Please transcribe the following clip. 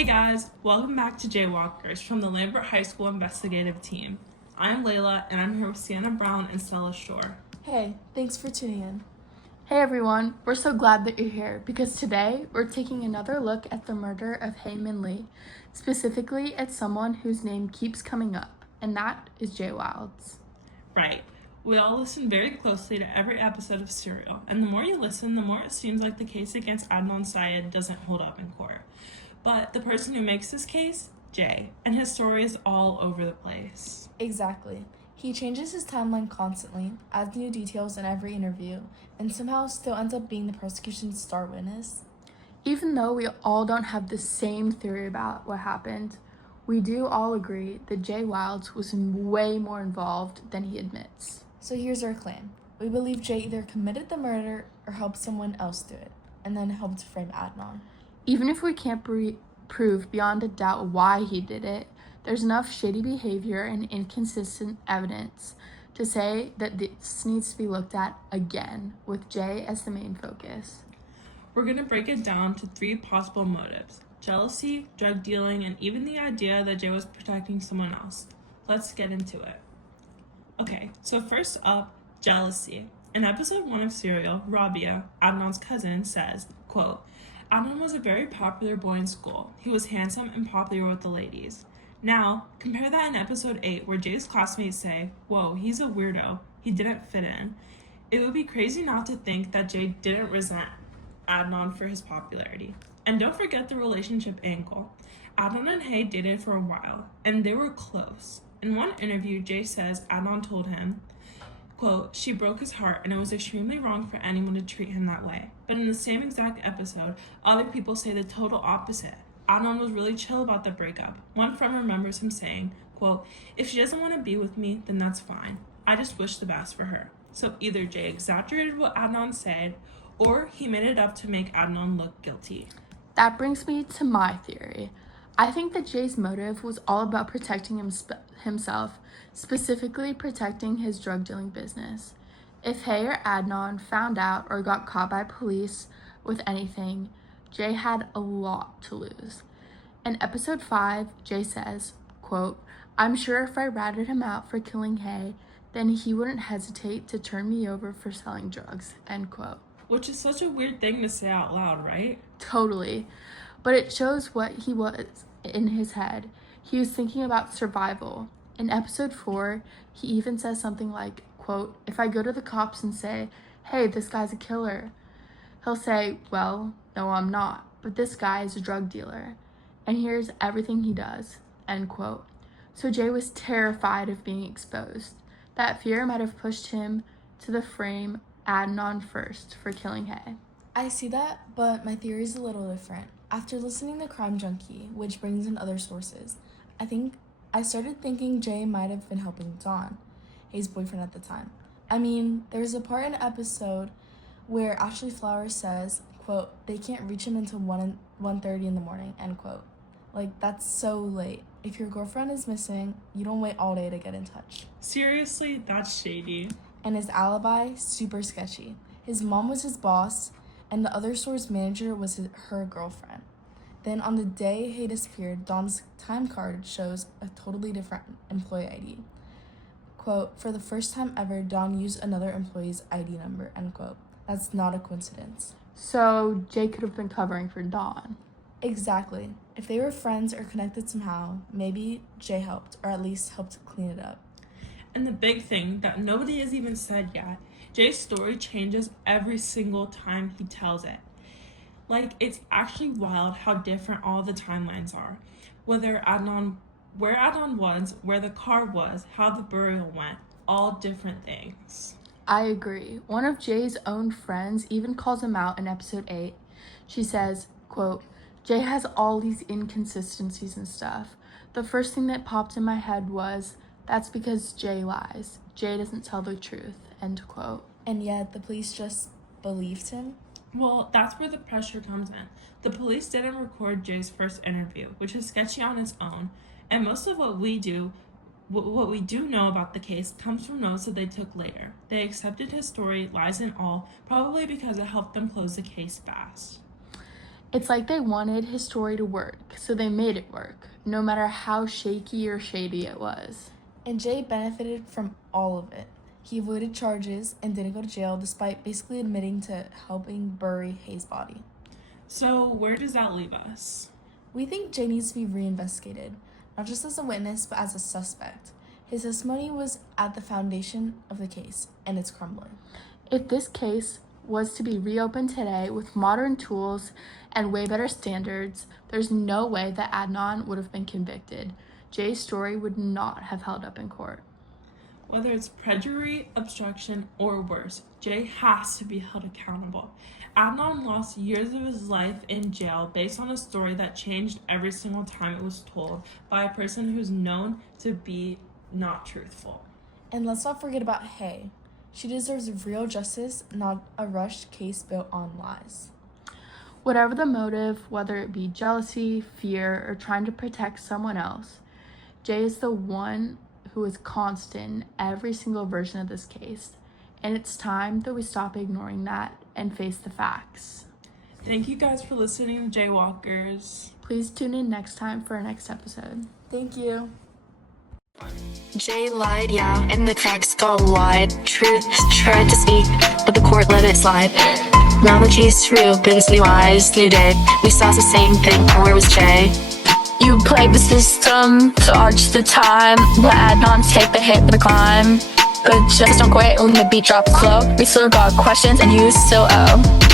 Hey guys, welcome back to Jaywalkers from the Lambert High School investigative team. I'm Layla and I'm here with Sienna Brown and Stella Shore. Hey, thanks for tuning in. Hey everyone, we're so glad that you're here because today we're taking another look at the murder of Hae-Min Lee, specifically at someone whose name keeps coming up, and that is Jay Wilds. Right. We all listen very closely to every episode of Serial, and the more you listen, the more it seems like the case against Adnan Syed doesn't hold up in court. But the person who makes this case, Jay, and his story is all over the place. Exactly. He changes his timeline constantly, adds new details in every interview, and somehow still ends up being the prosecution's star witness. Even though we all don't have the same theory about what happened, we do all agree that Jay Wilds was way more involved than he admits. So here's our claim. We believe Jay either committed the murder or helped someone else do it, and then helped frame Adnan. Even if we can't prove beyond a doubt why he did it, there's enough shady behavior and inconsistent evidence to say that this needs to be looked at again, with Jay as the main focus. We're going to break it down to 3 possible motives: jealousy, drug dealing, and even the idea that Jay was protecting someone else. Let's get into it. Okay, so first up, jealousy. In episode 1 of Serial, Rabia, Adnan's cousin, says, quote, Adnan was a very popular boy in school. He was handsome and popular with the ladies. Now, compare that in episode 8 where Jay's classmates say, whoa, he's a weirdo. He didn't fit in. It would be crazy not to think that Jay didn't resent Adnan for his popularity. And don't forget the relationship angle. Adnan and Hae dated for a while, and they were close. In one interview, Jay says Adnan told him, quote, she broke his heart and it was extremely wrong for anyone to treat him that way. But in the same exact episode, other people say the total opposite. Adnan was really chill about the breakup. One friend remembers him saying, quote, if she doesn't want to be with me, then that's fine. I just wish the best for her. So either Jay exaggerated what Adnan said, or he made it up to make Adnan look guilty. That brings me to my theory. I think that Jay's motive was all about protecting himself, specifically protecting his drug dealing business. If Hae or Adnan found out or got caught by police with anything, Jay had a lot to lose. In episode 5, Jay says, quote, I'm sure if I ratted him out for killing Hae, then he wouldn't hesitate to turn me over for selling drugs, end quote. Which is such a weird thing to say out loud, right? Totally. But it shows what he was in his head. He was thinking about survival. In episode 4, he even says something like, quote, if I go to the cops and say, hey, this guy's a killer, he'll say, well, no, I'm not, but this guy is a drug dealer, and here's everything he does, end quote. So Jay was terrified of being exposed. That fear might have pushed him to the frame Adnan first for killing Hae. I see that, but my theory is a little different. After listening to Crime Junkie, which brings in other sources, I started thinking Jay might have been helping Dawn, Hae's boyfriend at the time. I mean, there's a part in the episode where Ashley Flowers says, quote, they can't reach him until 1:30 in the morning, end quote. Like, that's so late. If your girlfriend is missing, you don't wait all day to get in touch. Seriously, that's shady. And his alibi, super sketchy. His mom was his boss, and the other store's manager was her girlfriend. Then on the day Hae disappeared, Dawn's time card shows a totally different employee ID. Quote, for the first time ever, Dawn used another employee's ID number, end quote. That's not a coincidence. So Jay could have been covering for Dawn. Exactly. If they were friends or connected somehow, maybe Jay helped, or at least helped clean it up. And the big thing that nobody has even said yet, Jay's story changes every single time he tells it. Like, it's actually wild how different all the timelines are. Where Adnan was, where the car was, how the burial went, all different things. I agree. One of Jay's own friends even calls him out in episode 8. She says, quote, Jay has all these inconsistencies and stuff. The first thing that popped in my head was, that's because Jay lies. Jay doesn't tell the truth, end quote. And yet the police just believed him? Well, that's where the pressure comes in. The police didn't record Jay's first interview, which is sketchy on its own, and most of what we do know about the case comes from notes that they took later. They accepted his story, lies and all, probably because it helped them close the case fast. It's like they wanted his story to work, so they made it work, no matter how shaky or shady it was. And Jay benefited from all of it. He avoided charges and didn't go to jail despite basically admitting to helping bury Hayes' body. So where does that leave us? We think Jay needs to be reinvestigated, not just as a witness, but as a suspect. His testimony was at the foundation of the case, and it's crumbling. If this case was to be reopened today with modern tools and way better standards, there's no way that Adnan would have been convicted. Jay's story would not have held up in court. Whether it's perjury, obstruction, or worse, Jay has to be held accountable. Adnan lost years of his life in jail based on a story that changed every single time it was told by a person who's known to be not truthful. And let's not forget about Hay. She deserves real justice, not a rushed case built on lies. Whatever the motive, whether it be jealousy, fear, or trying to protect someone else, Jay is the one who is constant in every single version of this case. And it's time that we stop ignoring that and face the facts. Thank you guys for listening to Jaywalkers. Please tune in next time for our next episode. Thank you. Jay lied, yeah, and the cracks got wide. Truth tried to speak, but the court let it slide. Now the case reopens, new eyes, new day. We saw the same thing, and where was Jay? You played the system to arch the time. Let Adnan take the hit for the climb. But just don't quit when the beat drops slow. We still got questions and you still owe.